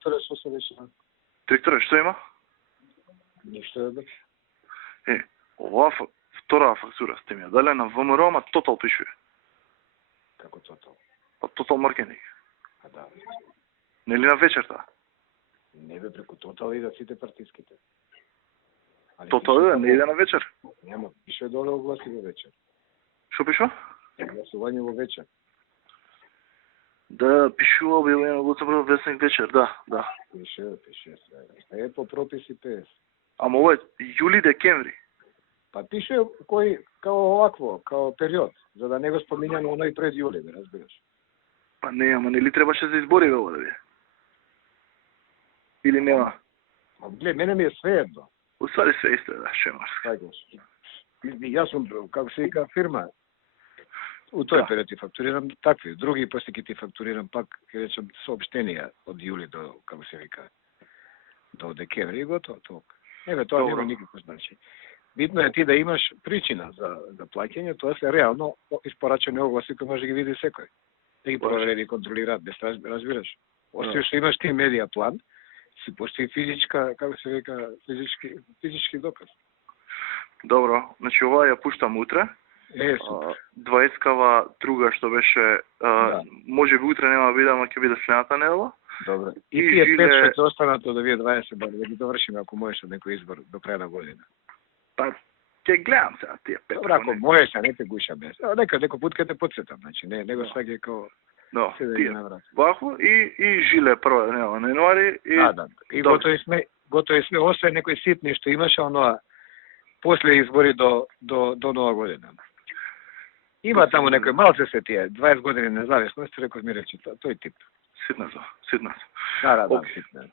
директоре, што се беше? Директоре, што има? Ништо да беше. Оваа втора фактура сте ми ја дали на ВМРО, ама Тотал пишува. Како тотал? Па Тотал маркетинг. А да. Нели на вечерта? Не бе, преку тотал идат сите партиските. Тотал не иде на вечер. Нема, пише доле огласи во вечер. Што пишува? Гласување во вечер. Да, пишува објавено во Црвен весник вечер, да. Пише све. Е по прописи ПС. Ама ова е јули-декември. Па пише кој као овакво, као период, за да не го спомиња на оној пред јули, бе, разбираш. Па не, ама нели требаше за избори ова да биде? Или нема? Глед, мене ми е све едно. Уствари се исто, да, шемарски. Кајдеш. Јас сум, како се вика, фирма. У тој период ти фактурирам такви, други после ќе ти фактурирам пак, ќе речем, сообштенија од јули до, како се вика, до декември и готово толку. Еве, тоа нема никакво значење. Битно е ти да имаш причина за плаќање, тоа се реално испорачани огласи кои може да ги види секој. Да ги провери и контролираат, без разбираш. Освен што имаш ти медија план, си постои физичка, како се вика, физички доказ. Добро, значи ова ја пуштам утре. Супер. 20-кава друга што беше, може би утре нема биде, ама ќе биде следната недела. Добро. И тие пет што ќе останат од овие 20 бар, да ги довршиме ако можеш од некој избор до крај на година. Па ќе гледам сега тие пет. Добро, ако можеш, не те гушаме. Некој пут ќе те потсетам, значи не го сваќај како тие. Вако и жиле прво нема на јануари и и готови сме освен некои ситни што имаше оноа после избори до нова година. Има таму некој малце се тие 20 години независност, реков ми рече тој тип. Ситнато. Да, ситнато.